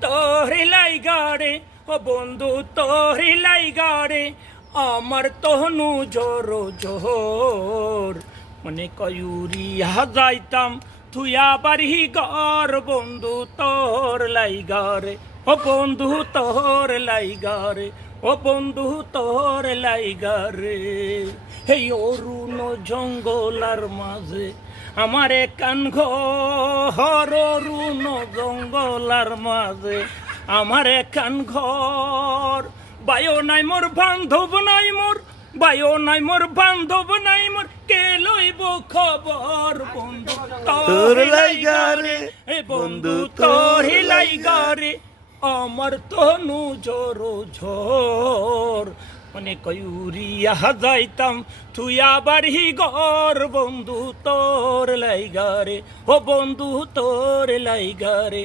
তোর লাইগারে ও বন্ধু তোর লাইগারে আমার তহনু জোর জোর মনে কয়ুরিয়া যাইতাম থুয়া বাড়ি ঘর বন্ধু তোর লাইগারে ও বন্ধু তোর লাইগারে ও বন্ধু তোর লাইগারে এই অরুণ জঙ্গলার মাঝে আমার কান ঘর অরুণ জঙ্গলার মাঝে আমার কান ঘর বায়ো নাই মোর বান্ধব নাই মোর বায়ো নাই মোর বান্ধব নাই মোর কে লইব খবর বন্ধু তোর লাইগারে এ বন্ধু তোর লাইগারে আমার তনু জোর ঝোর মানে কয়ুরিয়া যাইতাম থুয়া বাড়ি ঘর বন্ধু তোর লাইগারে ও বন্ধু তোর লাইগারে